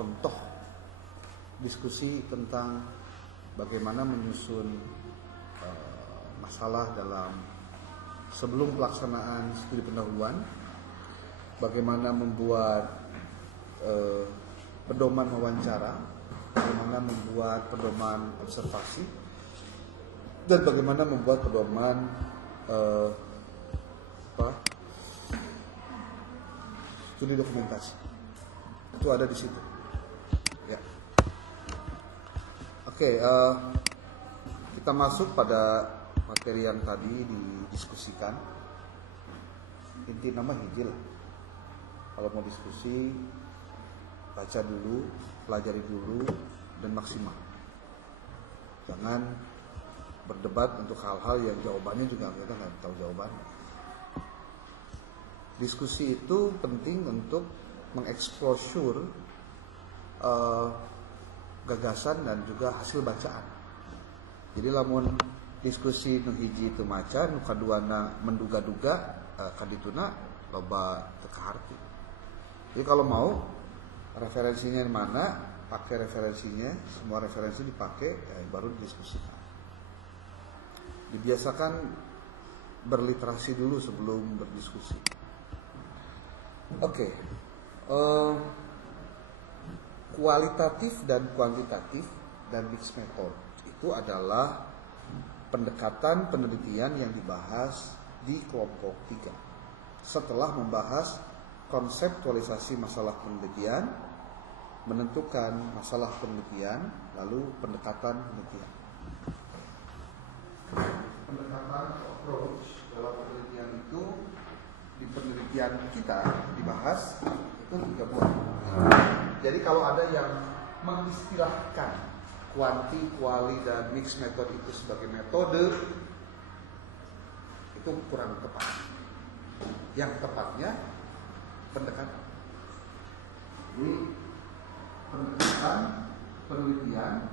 contoh diskusi tentang bagaimana menyusun masalah dalam sebelum pelaksanaan studi pendahuluan, bagaimana membuat pedoman wawancara, bagaimana membuat pedoman observasi, dan bagaimana membuat pedoman studi dokumentasi. Itu ada di situ. Ya. Oke, kita masuk pada materi yang tadi didiskusikan. Inti nama hiji lah. Kalau mau diskusi, baca dulu, pelajari dulu, dan maksimal. Jangan berdebat untuk hal-hal yang jawabannya juga kita nggak tahu jawabannya. Diskusi itu penting untuk mengeksplosur gagasan dan juga hasil bacaan. Jadi lamun diskusi nu hiji itu maca, nu kaduana menduga-duga, kadituna loba teka harti. Jadi kalau mau referensinya mana, pakai referensinya, semua referensi dipakai, baru didiskusikan. Dibiasakan berliterasi dulu sebelum berdiskusi. Oke. Kualitatif dan kuantitatif dan mixed method itu adalah pendekatan penelitian yang dibahas di kelompok 3 setelah membahas konseptualisasi masalah penelitian, menentukan masalah penelitian, lalu pendekatan penelitian. Pendekatan approach dalam penelitian itu di penelitian kita dibahas itu 3 buah. Jadi kalau ada yang mengistilahkan kuanti, kuali, dan mixed method itu sebagai metode, itu kurang tepat. Yang tepatnya pendekatan. Jadi pendekatan penelitian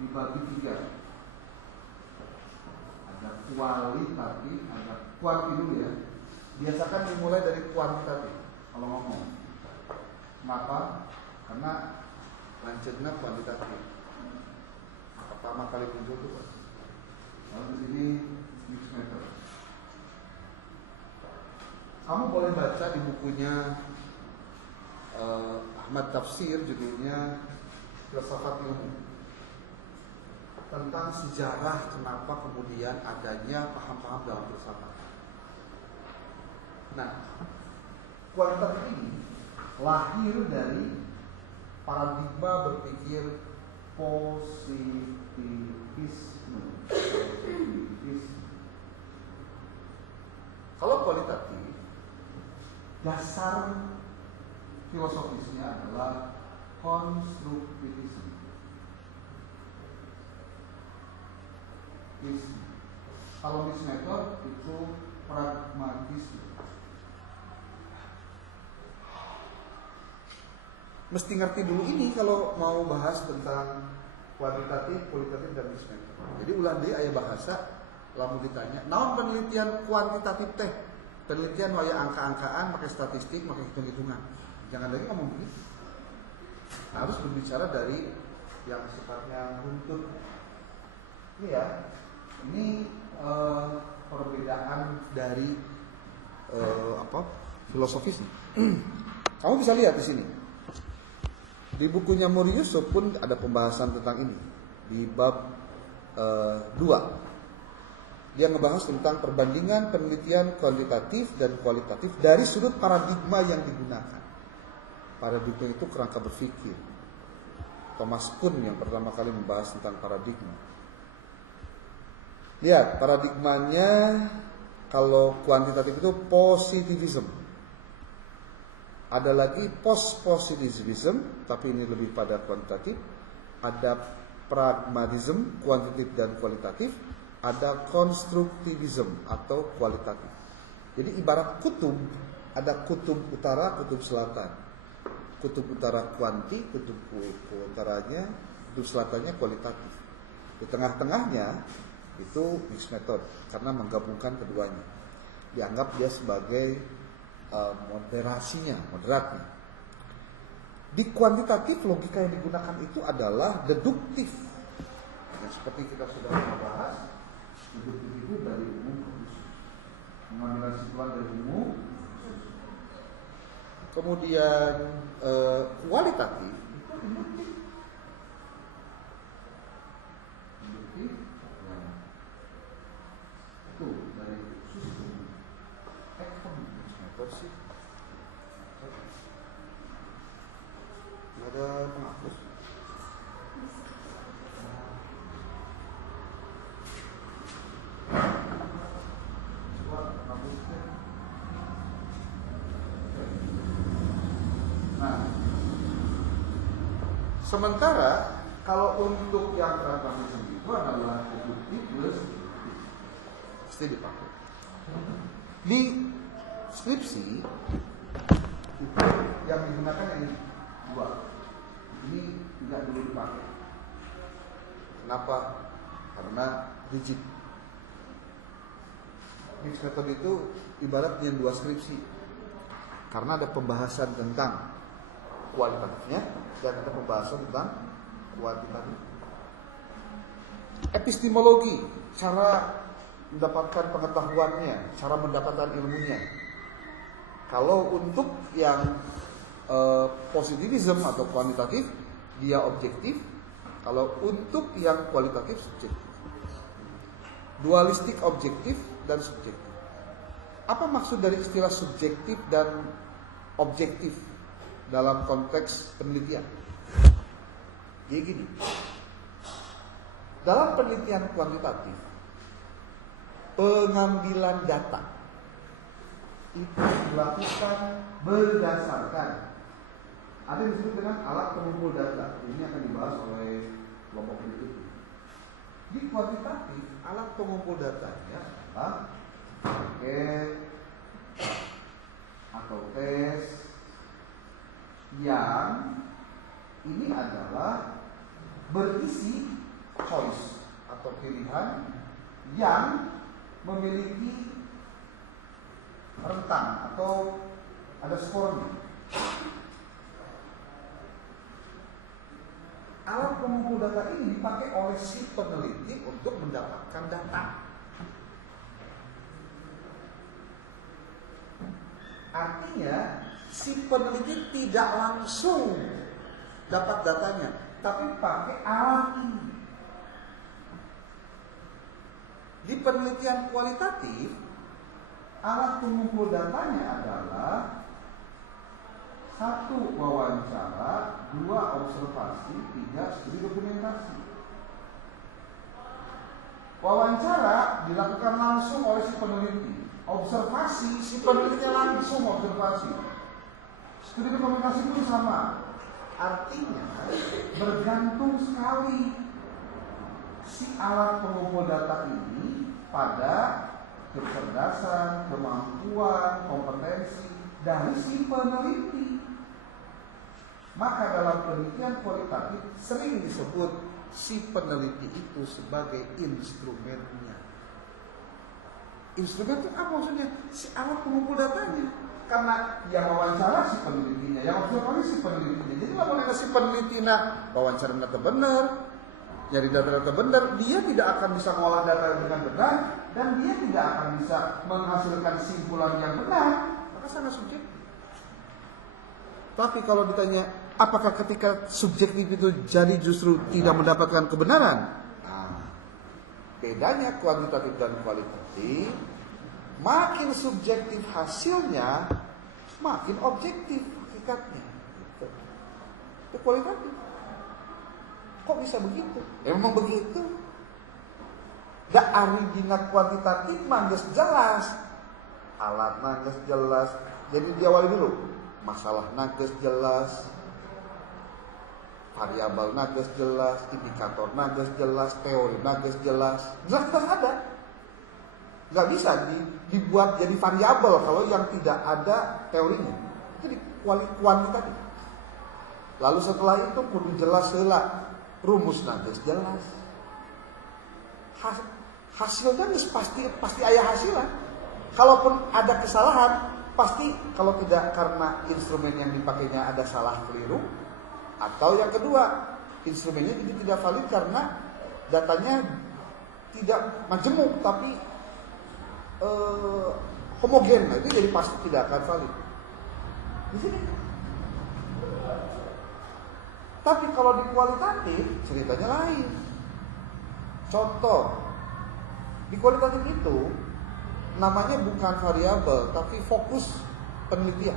dibagi 3. Ada kualitatif, ada kuanti dulu ya. Biasakan dimulai dari kuantitatif kalau ngomong. Kenapa? Karena lanjutnya kuantitatif. Pertama kali muncul itu. Lalu di sini mixed method. Kamu boleh baca di bukunya Ahmad Tafsir, judulnya Filsafat Ilmu, tentang sejarah kenapa kemudian adanya paham-paham dalam filsafat. Nah, kualitatif ini lahir dari paradigma berpikir positivisme. Kalau kualitatif, dasar filosofisnya adalah konstruktivisme. Kalau mixed method itu pragmatisme. Mesti ngerti dulu ini kalau mau bahas tentang kuantitatif, kualitatif, dan mixed method. Jadi ulang deui aya bahasa lamun ditanya, naon penelitian kuantitatif teh? Penelitian waya angka-angkaan, pakai statistik, pakai hitung-hitungan. Jangan lagi ngomong begitu. Harus berbicara dari yang sifatnya runtut. Ini ya. Ini perbedaan dari filosofisnya. Kamu bisa lihat di sini. Di bukunya Muri Yusuf pun ada pembahasan tentang ini di bab 2. Dia ngebahas tentang perbandingan penelitian kuantitatif dan kualitatif dari sudut paradigma yang digunakan. Paradigma itu kerangka berpikir. Thomas Kuhn yang pertama kali membahas tentang paradigma. Lihat paradigmanya, kalau kuantitatif itu positivism. Ada lagi post-positivism, tapi ini lebih pada kuantitatif. Ada pragmatism, kuantitatif dan kualitatif. Ada konstruktivism atau kualitatif. Jadi ibarat kutub, ada kutub utara, kutub selatan. Kutub utara kuanti, kutub utaranya, kutub selatannya kualitatif. Di tengah-tengahnya itu mixed method karena menggabungkan keduanya. dianggap dia sebagai moderatnya. Di kuantitatif logika yang digunakan itu adalah deduktif. Ya, seperti kita sudah bahas, deduktif itu dari umum ke khusus. Mengambil kesimpulan dari umum. Kemudian kualitatif itu induktif. Itu dari khusus ke umum. Versi ada penghapus. Nah, sementara kalau untuk yang transformasi itu adalah deduktif plus pasti dipakai. Di skripsi itu yang digunakan yang dua. Ini tidak dulu dipakai. Kenapa? Karena rigid. Mixed method itu ibaratnya dua skripsi. Karena ada pembahasan tentang kualitatifnya dan ada pembahasan tentang kuantitatif. Epistemologi, cara mendapatkan pengetahuannya, cara mendapatkan ilmunya. Kalau untuk yang positivism atau kuantitatif, dia objektif. Kalau untuk yang kualitatif, subjektif. Dualistik objektif dan subjektif. Apa maksud dari istilah subjektif dan objektif dalam konteks penelitian? Jadi gini, dalam penelitian kuantitatif, pengambilan data itu dilakukan berdasarkan, ada yang disebut dengan alat pengumpul data. Ini akan dibahas oleh kelompok berikutnya. Di kuantitatif, alat pengumpul datanya adalah angket atau tes yang ini adalah berisi choice atau pilihan yang memiliki rentang atau ada skornya. Alat pengumpul data ini dipakai oleh si peneliti untuk mendapatkan data. Artinya si peneliti tidak langsung dapat datanya, tapi pakai alat ini. Di penelitian kualitatif, alat pengumpul datanya adalah 1. Wawancara, 2. Observasi, 3. Studi dokumentasi. Wawancara dilakukan langsung oleh si peneliti. Observasi, si penelitinya langsung observasi. Studi dokumentasi pun sama. Artinya bergantung sekali si alat pengumpul data ini pada kecerdasan, kemampuan, kompetensi dari si peneliti. Maka dalam penelitian kualitatif sering disebut si peneliti itu sebagai instrumennya. Instrumen itu apa maksudnya? Si alat pengumpul datanya. Karena yang wawancara si penelitinya, yang observasi si penelitinya. Jadi kalau mereka si peneliti wawancara data benar, nyari data-data benar, dia tidak akan bisa mengolah data dengan benar dan dia tidak akan bisa menghasilkan simpulan yang benar. Maka sangat subjektif. Tapi kalau ditanya, apakah ketika subjektif itu jadi justru tidak mendapatkan kebenaran? Nah, bedanya kuantitatif dan kualitatif, makin subjektif hasilnya, makin objektif hakikatnya. Itu kualitatif. Kok bisa begitu? Ya memang begitu. Gak original kuantitatif mah geus jelas. Alatna geus jelas. Jadi diawali dulu. Masalahna geus jelas. Variabelna geus jelas, indikatorna geus jelas, teorina geus jelas. Jelas ada. Gak bisa dibuat jadi variabel kalau yang tidak ada teorinya. Jadi kuantitatif. Lalu setelah itu kudu jelas heula. Rumusna geus jelas. Hasilnya geus pasti aya hasilnya. Kalaupun ada kesalahan, pasti kalau tidak karena instrumen yang dipakainya ada salah keliru, atau yang kedua, instrumennya ini tidak valid karena datanya tidak majemuk tapi homogen. Nah, itu jadi pasti tidak akan valid. Di sini. Tapi kalau di kualitatif ceritanya lain. Contoh, di kualitatif itu namanya bukan variabel tapi fokus penelitian.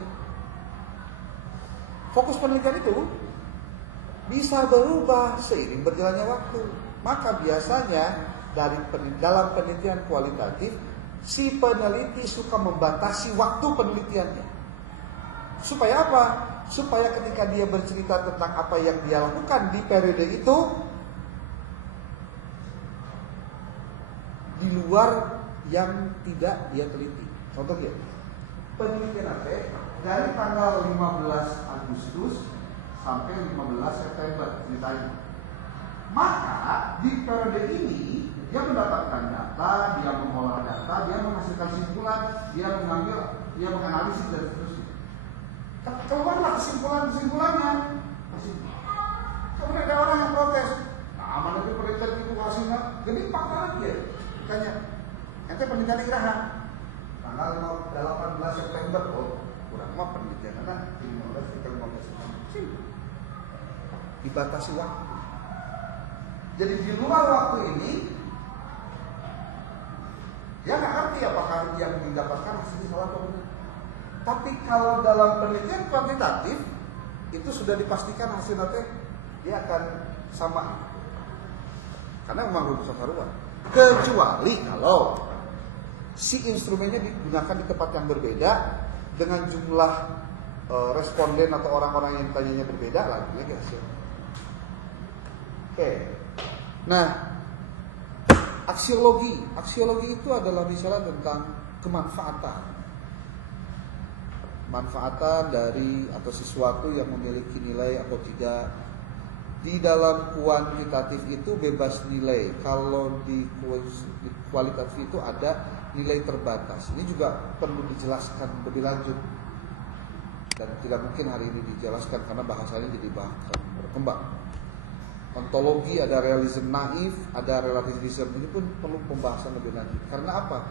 Fokus penelitian itu bisa berubah seiring berjalannya waktu. Maka biasanya dalam penelitian kualitatif si peneliti suka membatasi waktu penelitiannya. Supaya apa? Supaya ketika dia bercerita tentang apa yang dia lakukan di periode itu, di luar yang tidak dia teliti. Contohnya, penelitian apa? Dari tanggal 15 Agustus sampai 15 September ceritanya. Maka di periode ini dia mendapatkan data, dia mengolah data, dia menghasilkan kesimpulan, dia mengambil, dia menganalisis dan seterusnya. Keluarlah kesimpulannya. Kemudian ada orang yang protes. Nah, mana itu penelitian itu hasilnya? Jadi fakta lagi ya. Makanya, ente penelitian Iraha tanggal 18 September, kurang mah penelitian karena 15 September. Dibatasi waktu. Jadi di luar waktu ini, dia nggak ngerti apakah yang didapatkan hasilnya salah atau benar. Tapi kalau dalam penelitian kuantitatif itu sudah dipastikan hasilnya dia akan sama. Karena memang rumus karuan. Kecuali kalau si instrumennya digunakan di tempat yang berbeda dengan jumlah responden atau orang-orang yang ditanyanya berbeda, lagi hasil. Oke. Nah, aksiologi itu adalah misalnya tentang kemanfaatan. Manfaatan dari atau sesuatu yang memiliki nilai atau tidak. Di dalam kuantitatif itu bebas nilai. Kalau di kualitatif itu ada nilai terbatas. Ini juga perlu dijelaskan lebih lanjut. Dan tidak mungkin hari ini dijelaskan karena bahasanya jadi bahasa berkembang. Ontologi, ada realisme naif, ada relativisme. Ini pun perlu pembahasan lebih lanjut. Karena apa?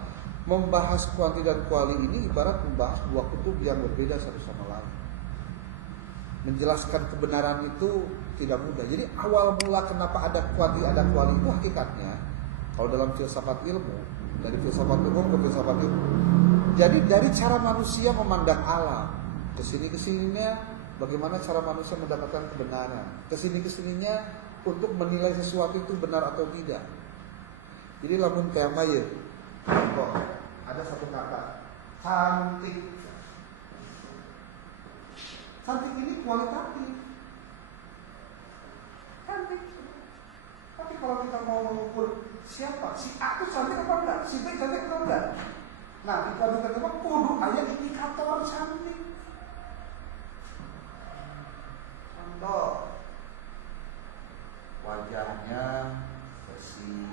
Membahas kuanti dan kuali ini ibarat membahas dua kutub yang berbeda satu sama lain. Menjelaskan kebenaran itu tidak mudah. Jadi awal mula kenapa ada kuanti ada kuali itu hakikatnya kalau dalam filsafat ilmu, dari filsafat umum ke filsafat ilmu. Jadi dari cara manusia memandang alam, kesininya bagaimana cara manusia mendapatkan kebenaran, kesininya untuk menilai sesuatu itu benar atau tidak. Jadi lamun tema ya, contoh, ada satu kata cantik. Cantik ini kualitatif. Cantik. Tapi kalau kita mau mengukur siapa, si A itu cantik apa enggak, si B cantik apa enggak. Nah, di kualitatif kudu aya indikator cantik. Contoh, wajahnya bersih,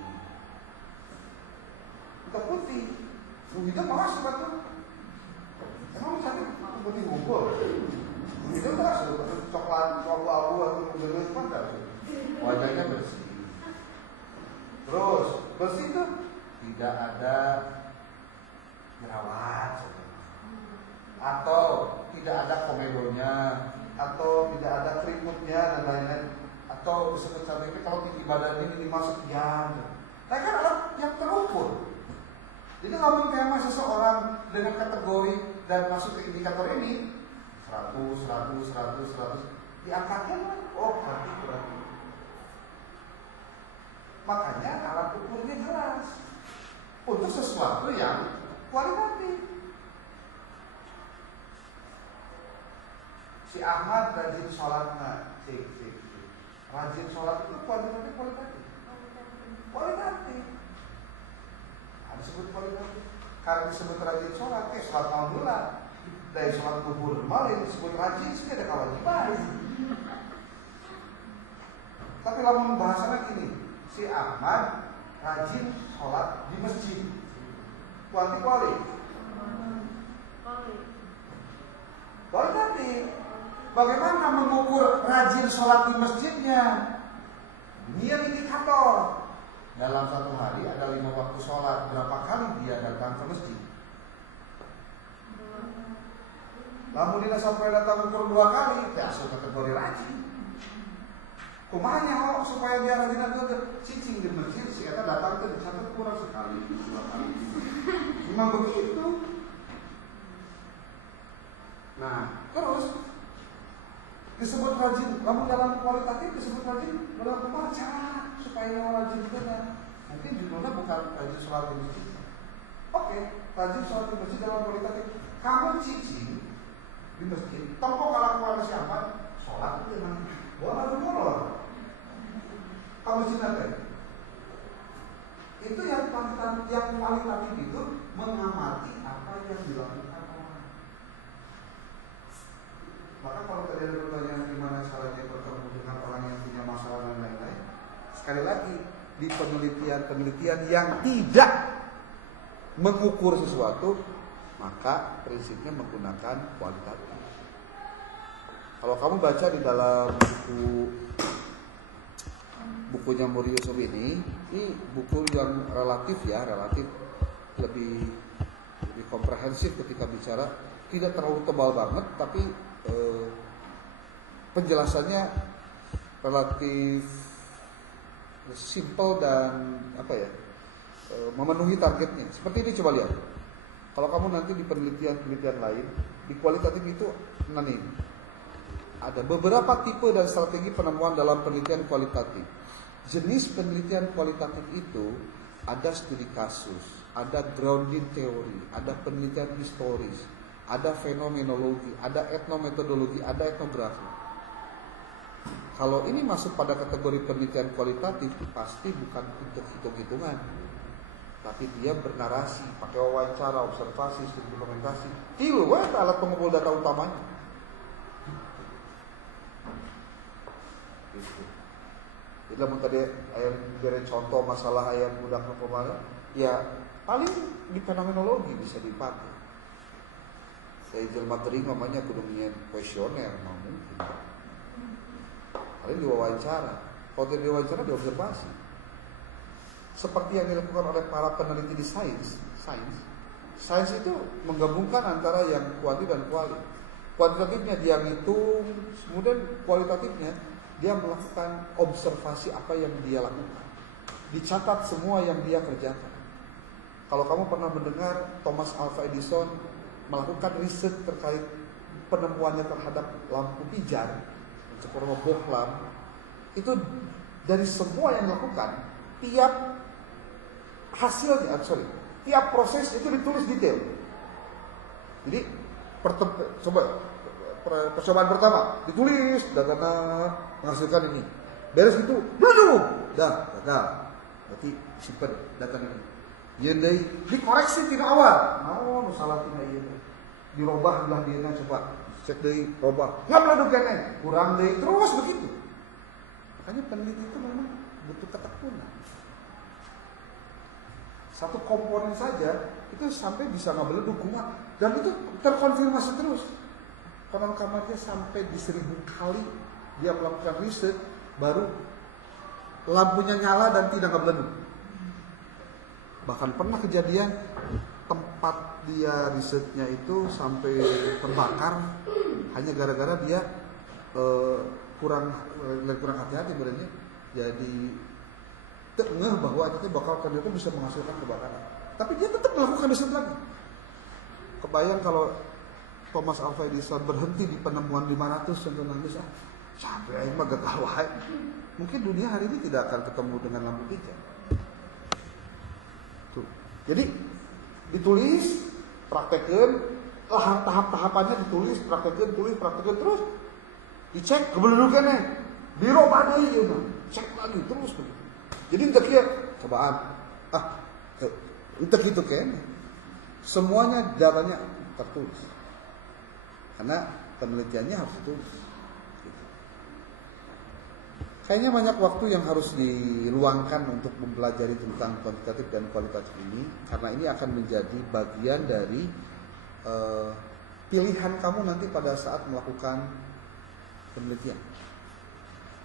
hitam putih, hitam malas sebetulnya. Emang cantik putih ngumpul. Itu enggak sebetulnya coklat, abu-abu atau gelap mana? Wajahnya bersih. Terus bersih itu tidak ada jerawat, atau tidak ada komedonya, atau tidak ada keriputnya dan lain-lain, atau disebut cantiknya kalau tinggi badan ini dimasuk sekian. Nah kan alat yang terukur. Jadi kalau tema seseorang dengan kategori dan masuk ke indikator ini 100, diangkatnya oh cantik berarti. Makanya alat ukurnya jelas untuk sesuatu yang kualitatif. Si Ahmad rajin sholatnya, rajin sholat itu kualitatif, kualitatif. Disebut kualitatif. Karena disebut rajin sholat, sholat alhamdulillah. Dari sholat zuhur malam disebut rajin, sih ada kewajiban. Tapi lamun bahasanya gini, si Ahmad rajin sholat di masjid. Kuali. Kualitatif. Bagaimana mengukur rajin sholat di masjidnya? Dia indikator. Dalam satu hari ada 5 waktu sholat, berapa kali dia datang ke masjid? Lamun dina sampai datang ukur 2 kali, ya sudah kategori rajin. Kumanya supaya dia rajin itu cicing di masjid, si eta datang ke dicatat kurang sekali, 2 kali. Memang begitu. Nah, terus disebut rajin, kamu dalam kualitatif disebut rajin dalam membaca supaya rajin juga. Mungkin judulnya bukan rajin sholat di masjid. Oke, rajin sholat di masjid dalam kualitatif. Kamu cicing di masjid, tombol kalau keluar siapa? Sholat itu memang bola molor. Kamu cinta itu yang kualitatif itu mengamati apa yang dilakukan orang. Maka kalau tadi ada pertanyaan gimana caranya bertemu dengan orang yang punya masalah dan lain-lain, sekali lagi di penelitian yang tidak mengukur sesuatu, maka prinsipnya menggunakan kualitatif. Kalau kamu baca di dalam bukunya Muri Yusuf ini buku yang relatif lebih komprehensif ketika bicara, tidak terlalu tebal banget, tapi penjelasannya relatif simple dan memenuhi targetnya. Seperti ini, coba lihat. Kalau kamu nanti di penelitian lain, di kualitatif itu ada beberapa tipe dan strategi penemuan dalam penelitian kualitatif. Jenis penelitian kualitatif itu ada studi kasus, ada grounding teori, ada penelitian historis, ada fenomenologi, ada etnometodologi, ada etnografi. Kalau ini masuk pada kategori penelitian kualitatif, pasti bukan untuk hitung-hitungan, tapi dia bernarasi, pakai wawancara, observasi, studi dokumentasi. Itu alat pengumpul data utamanya. Jadi lamun tadi ayam beri contoh masalah ayam budak kemarin, ya paling di fenomenologi bisa dipakai. Saya jelma tering namanya kudu nyian kuesioner, mungkin. Paling diwawancara. Kalau tidak diwawancara, diobservasi. Seperti yang dilakukan oleh para peneliti di sains. Sains itu menggabungkan antara yang kuanti dan kuali. Kuantitatifnya dia ngitung, kemudian kualitatifnya dia melakukan observasi apa yang dia lakukan. Dicatat semua yang dia kerjakan. Kalau kamu pernah mendengar Thomas Alva Edison melakukan riset terkait penemuannya terhadap lampu pijar, untuk bohlam, itu dari semua yang dilakukan, tiap tiap proses itu ditulis detail. Jadi percobaan pertama ditulis, datanya menghasilkan ini. Beres itu, belum, dah, gagal. Berarti simpan datanya ini. Yendai dikoreksi tidak awal. Oh, salah tina ieu. Dirobah belah dieuna coba. Cek deui, robah. Nggak meleduk keneh. Kurang deui, terus begitu. Makanya peneliti itu memang butuh ketekunan. Satu komponen saja itu sampai bisa ngebeleduk kumat, dan itu terkonfirmasi terus. Konon kamarnya sampai di 1000 kali dia melakukan riset baru lampunya nyala dan tidak ngebeleduk. Bahkan pernah kejadian tempat dia risetnya itu sampai terbakar hanya gara-gara dia kurang hati-hati berarti. Jadi ngeh bahwa itu bakal ternyata bisa menghasilkan kebakaran. Tapi dia tetap melakukan riset lagi. Kebayang kalau Thomas Alva Edison berhenti di penemuan 500 contohnya bisa sampai akhirnya gak tahu. Mungkin dunia hari ini tidak akan ketemu dengan lampu pijar. Tuh. Jadi ditulis, praktekeun, tahap-tahapannya ditulis, praktekeun terus dicek kebenarannya. Dirobah deui ieu, cek lagi terus begitu. Jadi untuk kieu cobaan. Untuk itu kan semuanya datanya tertulis. Karena penelitiannya harus ditulis. Kayaknya banyak waktu yang harus diluangkan untuk mempelajari tentang kuantitatif dan kualitatif ini, karena ini akan menjadi bagian dari pilihan kamu nanti pada saat melakukan penelitian.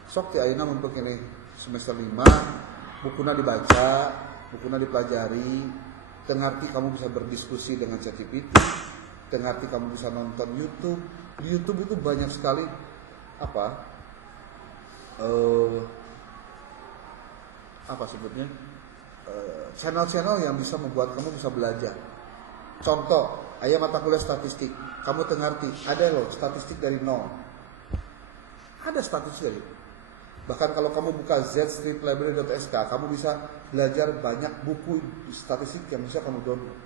Sok ti ayeuna mumpung kene semester 5, bukuna dibaca, bukuna dipelajari, teu ngarti kamu bisa berdiskusi dengan ChatGPT, teu ngarti kamu bisa nonton YouTube. Di YouTube itu banyak sekali sebutnya channel-channel yang bisa membuat kamu bisa belajar. Contoh, aya mata kuliah statistik, kamu teu ngarti, ada loh statistik dari nol. Ada statistik dari. Bahkan kalau kamu buka zstreetlibrary.sk, kamu bisa belajar banyak buku statistik yang bisa kamu download.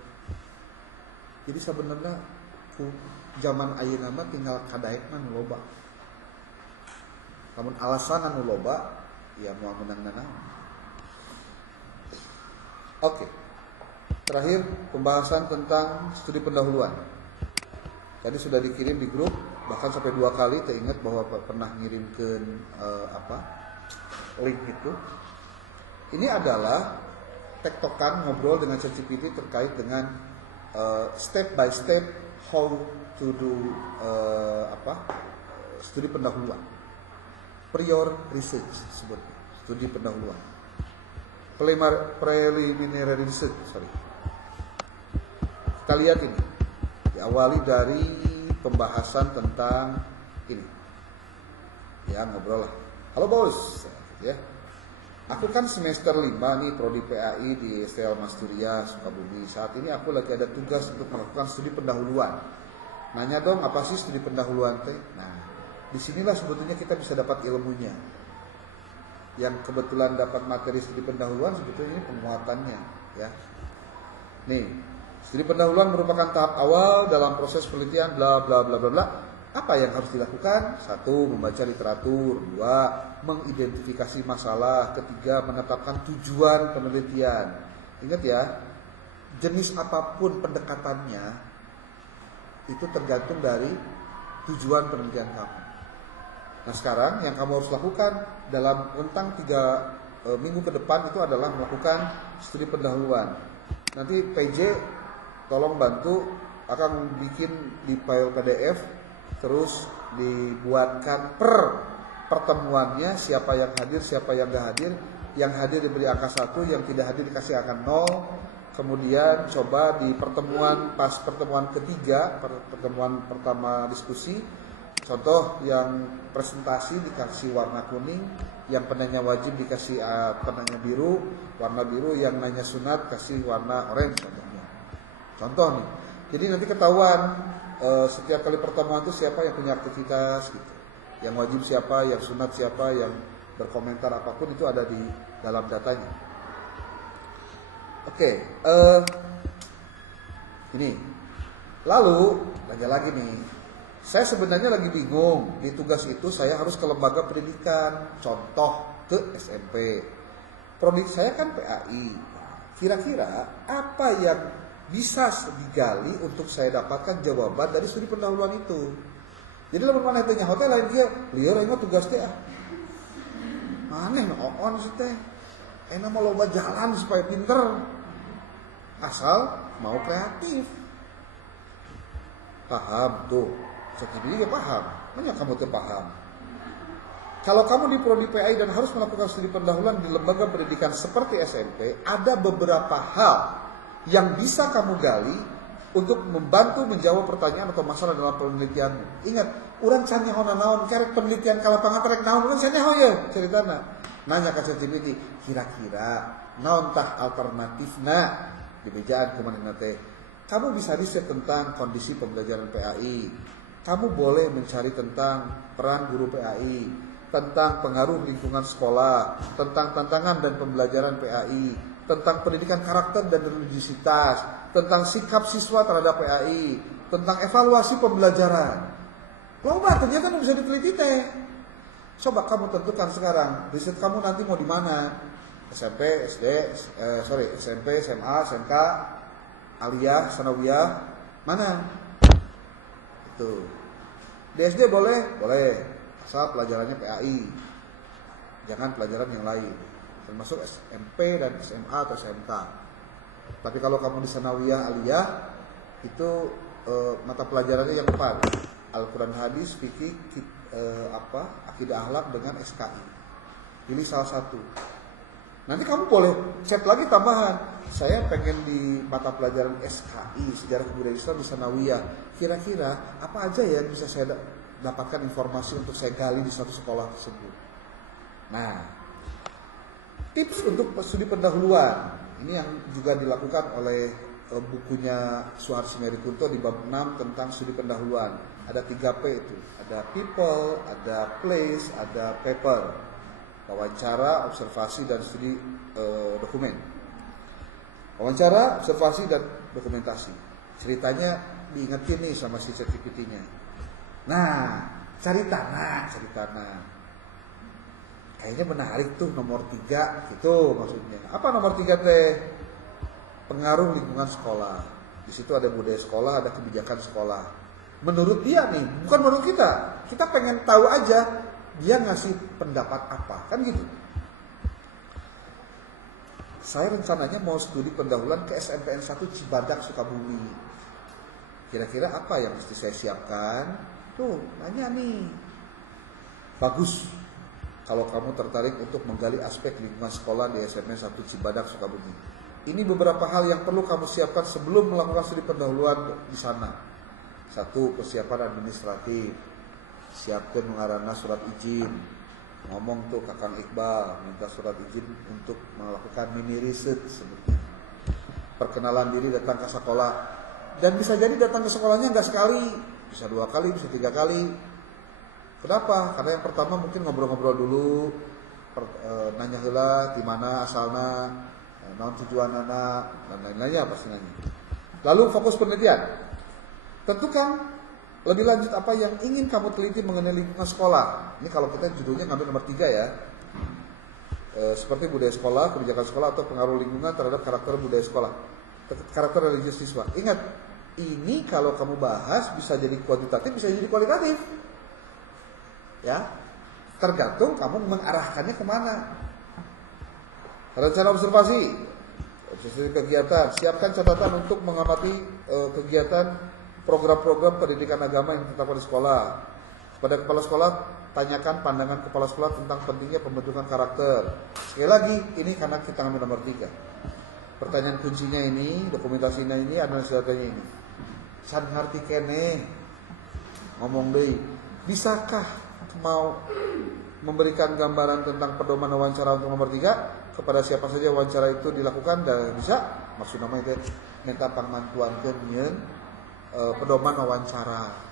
Jadi sebenarnya zaman ayeuna mah tinggal kadaekna nu loba. Lamun alasan anu loba, ya moal menang naon. Oke. Terakhir pembahasan tentang studi pendahuluan. Tadi sudah dikirim di grup, bahkan sampai 2 kali teringat bahwa pernah ngirimkan link itu. Ini adalah tektokan ngobrol dengan ChatGPT terkait dengan step by step how to do studi pendahuluan. Prior research sebutnya, studi pendahuluan. Preliminary research, Kita lihat ini. Diawali dari pembahasan tentang ini. Ya, ngobrol lah. Halo bos, ya. Aku kan semester 5 nih prodi PAI di STL Masturia Sukabumi. Saat ini aku lagi ada tugas untuk melakukan studi pendahuluan. Nanya dong, apa sih studi pendahuluan teh? Nah, disinilah sebetulnya kita bisa dapat ilmunya. Yang kebetulan dapat materi studi pendahuluan sebetulnya ini penguatannya, ya. Nih, studi pendahuluan merupakan tahap awal dalam proses penelitian bla bla bla bla bla. Apa yang harus dilakukan? 1. Membaca literatur. 2. Mengidentifikasi masalah. 3. Menetapkan tujuan penelitian. Ingat ya, jenis apapun pendekatannya itu tergantung dari tujuan penelitian kamu. Nah sekarang yang kamu harus lakukan dalam rentang 3 minggu ke depan itu adalah melakukan studi pendahuluan. Nanti PJ tolong bantu akan bikin di file PDF, terus dibuatkan per pertemuannya, siapa yang hadir, siapa yang gak hadir. Yang hadir diberi angka 1, yang tidak hadir dikasih angka 0. Kemudian coba di pertemuan, pas pertemuan ketiga, pertemuan pertama diskusi, contoh yang presentasi dikasih warna kuning, yang penanya wajib dikasih penanya biru, warna biru, yang nanya sunat kasih warna orange contohnya. Contoh nih. Jadi nanti ketahuan setiap kali pertemuan itu siapa yang punya aktivitas gitu. Yang wajib siapa, yang sunat siapa, yang berkomentar apapun itu ada di dalam datanya. Oke, ini. Lalu lagi nih. Saya sebenarnya lagi bingung, di tugas itu saya harus ke lembaga pendidikan, contoh ke SMP. Prodi saya kan PAI. Kira-kira apa yang bisa digali untuk saya dapatkan jawaban dari studi pendahuluan itu? Jadi lamun maneh tanya hotel lain dia, lieur aing mah tugas teh maneh on sih teh. Enak mau loba jalan supaya pinter. Asal mau kreatif. Paham tuh. Jadi paham, banyak kamu terpaham. Kalau kamu di prodi PAI dan harus melakukan studi pendahuluan di lembaga pendidikan seperti SMP, ada beberapa hal yang bisa kamu gali untuk membantu menjawab pertanyaan atau masalah dalam penelitianmu. Ingat, urang can nyahoana naon, karek penelitian ka lapangan rek naon, urang can nyaho ye ceritana. Nanya ka ChatGPT, kira-kira naon tah alternatifna di bejaan kumanehna teh. Kamu bisa riset tentang kondisi pembelajaran PAI. Kamu boleh mencari tentang peran guru PAI, tentang pengaruh lingkungan sekolah, tentang tantangan dan pembelajaran PAI, tentang pendidikan karakter dan religiositas, tentang sikap siswa terhadap PAI, tentang evaluasi pembelajaran. Loba ternyata bisa diteliti teh. Coba kamu tentukan sekarang, riset kamu nanti mau di mana? SMP, SMP, SMA, SMK, aliyah, sanawiyah, mana? Itu. Di SD boleh, asal pelajarannya PAI. Jangan pelajaran yang lain. Termasuk SMP dan SMA atau SMK. Tapi kalau kamu di sanawiyah, aliyah, itu mata pelajarannya yang depan. Al-Quran hadis, fikih, akidah akhlak dengan SKI. Pilih salah satu. Nanti kamu boleh chat lagi tambahan. Saya pengen di mata pelajaran SKI, sejarah kebudayaan Islam di Sanawiyah. Kira-kira apa aja ya yang bisa saya dapatkan informasi untuk saya gali di satu sekolah tersebut. Nah, tips untuk studi pendahuluan ini yang juga dilakukan oleh bukunya Suharsi Merikunto di bab 6 tentang studi pendahuluan. Ada 3P itu. Ada people, ada place, ada paper. Wawancara, observasi, dan studi dokumen. Wawancara, observasi, dan dokumentasi. Ceritanya diingetin nih sama si ChatGPT-nya. Nah, cari tanah. Kayaknya menarik tuh nomor 3 gitu maksudnya. Apa nomor 3 teh? Pengaruh lingkungan sekolah. Di situ ada budaya sekolah, ada kebijakan sekolah. Menurut dia nih, bukan menurut kita. Kita pengen tahu aja dia ngasih pendapat apa, kan gitu. Saya rencananya mau studi pendahuluan ke SMPN 1 Cibadak Sukabumi. Kira-kira apa yang mesti saya siapkan? Tuh, nanya nih. Bagus kalau kamu tertarik untuk menggali aspek lingkungan sekolah di SMPN 1 Cibadak Sukabumi. Ini beberapa hal yang perlu kamu siapkan sebelum melakukan studi pendahuluan di sana. 1. Persiapan administratif. Siapkan mengarana surat izin. Ngomong tuh Kakang Iqbal, minta surat izin untuk melakukan mini riset sebetulnya. Perkenalan diri, datang ke sekolah. Dan bisa jadi datang ke sekolahnya nggak sekali, bisa 2 kali, bisa 3 kali. Kenapa? Karena yang pertama mungkin ngobrol-ngobrol dulu, nanya heula di mana asalna, naon tujuan anak, dan lain-lainnya pasti nanya. Lalu fokus penelitian. Tentukan lebih lanjut apa yang ingin kamu teliti mengenai lingkungan sekolah. Ini kalau kita judulnya ngambil nomor 3 ya. Seperti budaya sekolah, kebijakan sekolah, atau pengaruh lingkungan terhadap karakter budaya sekolah, karakter religius siswa. Ingat, ini kalau kamu bahas bisa jadi kuantitatif, bisa jadi kualitatif. Ya, tergantung kamu mengarahkannya kemana. Rencana observasi kegiatan. Siapkan catatan untuk mengamati kegiatan program-program pendidikan agama yang ditetapkan di sekolah. Kepada kepala sekolah, tanyakan pandangan kepala sekolah tentang pentingnya pembentukan karakter. Sekali lagi, ini karena kita ngambil nomor 3. Pertanyaan kuncinya ini, dokumentasinya ini, analisis datanya ini. San ngarti kene, ngomong deui, bisakah mau memberikan gambaran tentang pedoman wawancara untuk nomor 3? Kepada siapa saja wawancara itu dilakukan dan bisa? Maksud nama itu minta pangmantuankeun nyeun pedoman wawancara.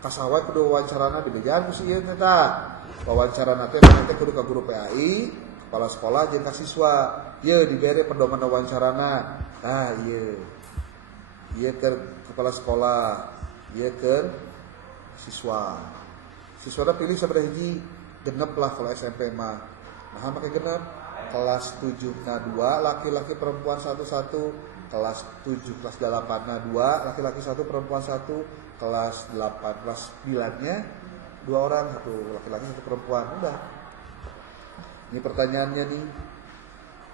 Kasawai kudu wawancarana dibejan ku si ieu eta. Wawancarana teh kudu ka guru PAI, kepala sekolah jeung ka siswa. Ieu dibere pedoman wawancarana. Nah, ieu. Ieu ke kepala sekolah, ieu ke siswa. Siswana pilih sabaraha hiji? Genep lah kalau SMP mah. Nah, make genep. Kelas 7-na 2, laki-laki perempuan 1-1. Kelas 7, kelas 8-na 2, laki-laki 1, perempuan 1. Kelas 8, kelas 9-nya 2 orang, 1 laki-laki 1 perempuan. Udah. Ini pertanyaannya nih.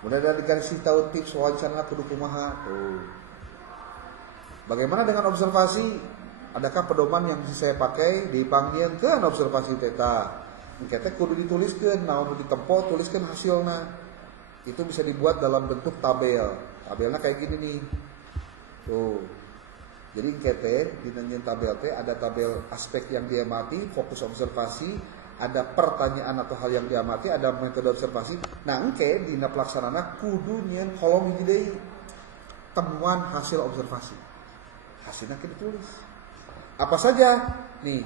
Mudah-mudahan dikasih tahu tips wawancara kudu kumaha. Tuh. Bagaimana dengan observasi? Adakah pedoman yang bisa saya pakai? Dipanggilkeun observasi teta. Engke kudu dituliskeun, naon ditempo, tuliskeun hasilna. Itu bisa dibuat dalam bentuk tabel. Tabelnya kayak gini nih. Tuh. Jadi di dalam tabel teh ada tabel aspek yang diamati, fokus observasi, ada pertanyaan atau hal yang diamati, ada metode observasi. Nah, engke dina pelaksanana kudu nyieun kolom hiji deui. Temuan hasil observasi. Hasilnya kita tulis. Apa saja? Nih.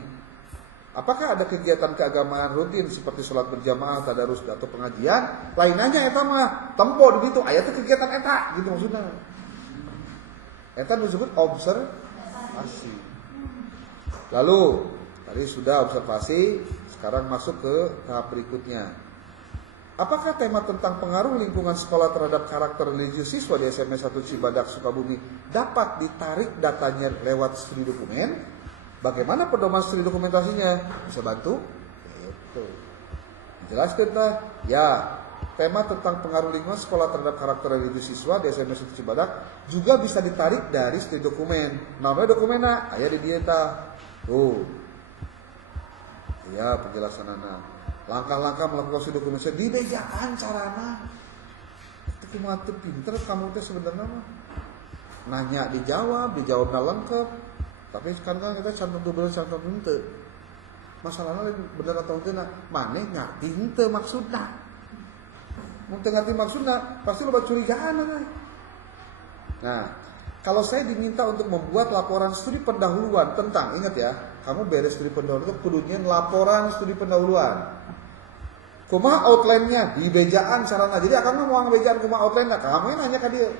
Apakah ada kegiatan keagamaan rutin seperti sholat berjamaah, tadarus atau pengajian? Lainnya eta mah tempo di ditu aya teh kegiatan eta gitu maksudnya. Eta disebut observasi. Lalu tadi sudah observasi, sekarang masuk ke tahap berikutnya. Apakah tema tentang pengaruh lingkungan sekolah terhadap karakter religius siswa di SMP 1 Cibadak Sukabumi dapat ditarik datanya lewat studi dokumen? Bagaimana pedoman studi dokumentasinya? Bisa bantu? Itu. Jelaskan lah. Ya, tema tentang pengaruh lingkungan sekolah terhadap karakter religius siswa di SMP Situ Cibadak juga bisa ditarik dari studi dokumen. Namanya dokumenna aya di dieu tah. Tuh. Ya, penjelasanana. Langkah-langkah melakukan studi dokumen di bejaan carana. Itu kumaha teu pinter kamu teh sebenarnya mah. Nanya dijawabna lengkap. Tapi sekarang kita cantum tuh bener cantum henteu. Masalahnya bener atau henteu maneh ngarti henteu maksudna. Mun teu ngarti maksudna pasti loba curigaan kan. Nah, kalau saya diminta untuk membuat laporan studi pendahuluan tentang, ingat ya, kamu beres studi pendahuluan itu kudunya laporan studi pendahuluan. Kumaha outline-nya di bejaan carana. Jadi akan mau ngebejaan kumaha outline-nya, kamu nanya ka dieu.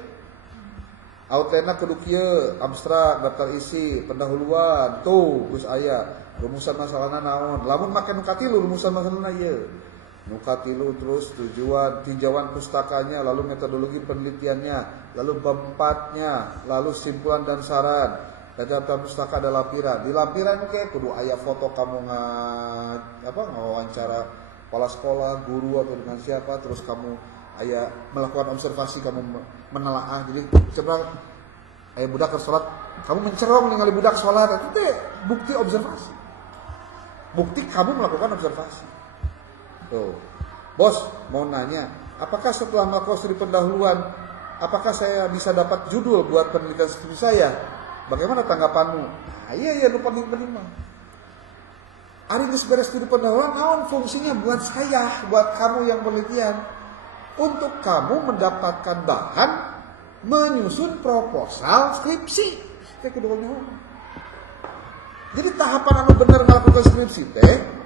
Outline-na kudu kieu, abstrak, daftar isi, pendahuluan, tuh geus aya rumusan masalahna naon. Lamun make nu katilu rumusan masalahna ieu. Nu katilu terus tujuan, tinjauan pustakanya, lalu metodologi penelitiannya, lalu bab 4-nya, lalu simpulan dan saran. Daftar pustaka ada lampiran. Di lampiran ke kudu aya foto kamu ngawawancara kepala sekolah, guru atau dengan siapa, terus kamu aya melakukan observasi, kamu menelaah. Jadi coba aya budak keur salat, kamu mencerong ningali budak salat, itu teh bukti observasi. Bukti kamu melakukan observasi. Tuh. Bos, mau nanya, apakah setelah melakukan studi pendahuluan, apakah saya bisa dapat judul buat penelitian skripsi saya? Bagaimana tanggapanmu? Nah, iya, lu penting-penting mah. Ari geus beres studi pendahuluan, naon fungsinya buat saya, buat kamu yang penelitian? Untuk kamu mendapatkan bahan menyusun proposal skripsi. Kayak keduanya. Jadi tahapan anu bener melakukan skripsi teh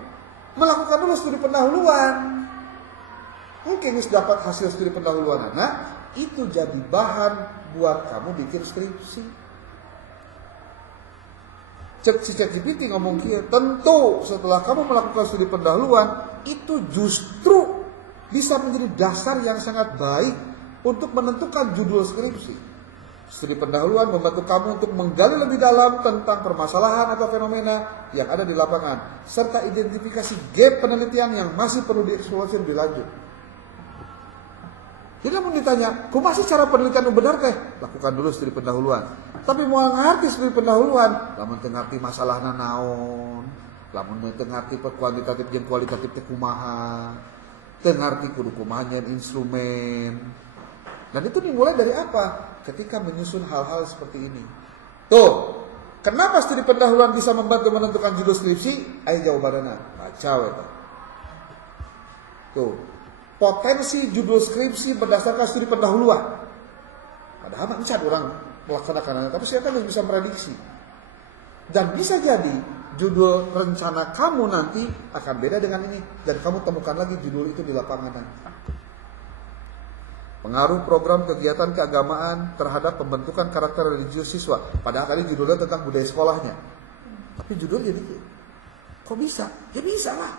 melakukan dulu studi pendahuluan. Mungkin geus dapat hasil studi pendahuluan anak, itu jadi bahan buat kamu bikin skripsi. Cek si ChatGPT ngomong kieu, tentu setelah kamu melakukan studi pendahuluan, itu justru bisa menjadi dasar yang sangat baik untuk menentukan judul skripsi. Studi pendahuluan membantu kamu untuk menggali lebih dalam tentang permasalahan atau fenomena yang ada di lapangan, serta identifikasi gap penelitian yang masih perlu dieksplorasi lebih lanjut. Jadi mau ditanya, kumaha sih cara penelitian yang benar teh? Lakukan dulu studi pendahuluan. Tapi mau ngerti studi pendahuluan, lamun teu ngarti masalahna naon, lamun teu ngarti kuantitatif jeung kualitatif teh kumaha, teu ngarti kudu kumaha nyeun instrumen. Dan itu dimulai dari apa? Ketika menyusun hal-hal seperti ini. Tuh, kenapa studi pendahuluan bisa membantu menentukan judul skripsi? Ayo jawabanna, baca we tah. Tuh, potensi judul skripsi berdasarkan studi pendahuluan. Padahal encan orang melaksanakannya, tapi saya kan bisa prediksi. Dan bisa jadi judul rencana kamu nanti akan beda dengan ini, dan kamu temukan lagi judul itu di lapangan nanti. Pengaruh program kegiatan keagamaan terhadap pembentukan karakter religius siswa. Padahal tadi judulnya tentang budaya sekolahnya. Tapi judulnya jadi, kok bisa? Ya bisa lah.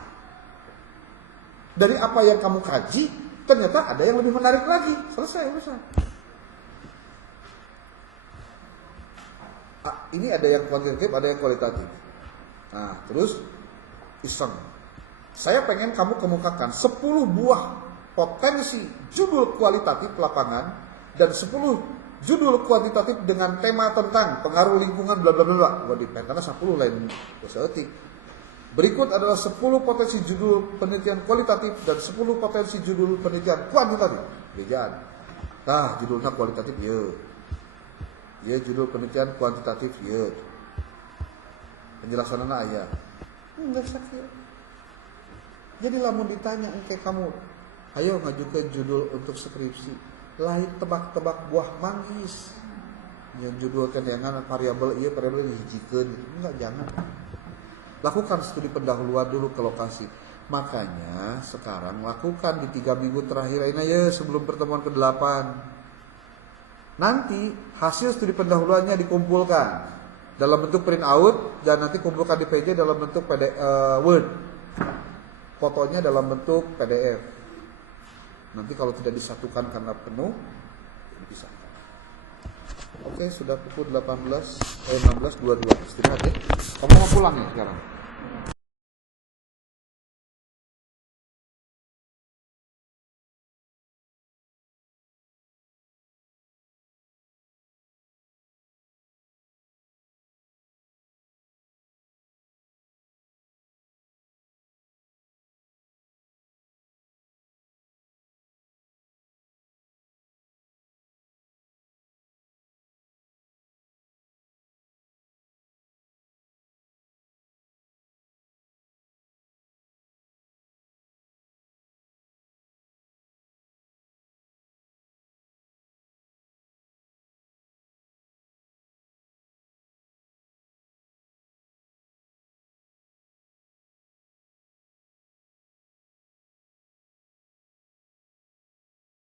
Dari apa yang kamu kaji, ternyata ada yang lebih menarik lagi. Selesai urusan. Ini ada yang kuantitatif, ada yang kualitatif. Nah, terus iseng. Saya pengen kamu kemukakan 10 buah potensi judul kualitatif lapangan dan 10 judul kuantitatif dengan tema tentang pengaruh lingkungan bla bla bla. Gua dipentana 10 lain seetik. Berikut adalah 10 potensi judul penelitian kualitatif dan 10 potensi judul penelitian kuantitatif. Bejaan. Nah, judulnya kualitatif ya. Ya judul penelitian kuantitatif ya. Penjelasannya aya. Enggak sakit. Jadi lamun ditanya engke kamu, ayo ngajukeun judul untuk skripsi. Lain tebak-tebak buah manggis. Yang judul kenyangan variabel ieu variabel dihijikeun. Enggak, jangan. Lakukan studi pendahuluan dulu ke lokasi. Makanya sekarang lakukan di 3 minggu terakhir ini ya sebelum pertemuan ke-8. Nanti hasil studi pendahuluannya dikumpulkan dalam bentuk print out dan nanti kumpulkan di PJ dalam bentuk Word. Fotonya dalam bentuk PDF. Nanti kalau tidak disatukan karena penuh, bisa. Oke, sudah pukul 16:22. Istirahat ya. Kamu mau pulang ya sekarang?